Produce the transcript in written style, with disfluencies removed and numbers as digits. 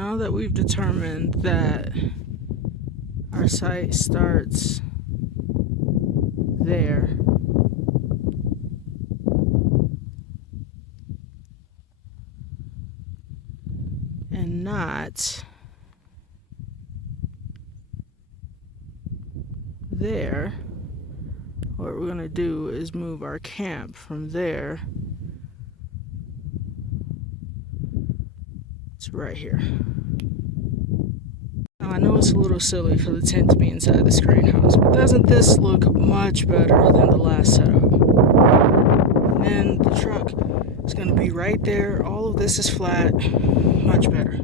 now that we've determined that our site starts there, and not there, what we're going to do is move our camp from there to right here. Now I know it's a little silly for the tent to be inside the screen house, but doesn't this look much better than the last setup? And then the truck is going to be right there. All of this is flat, much better.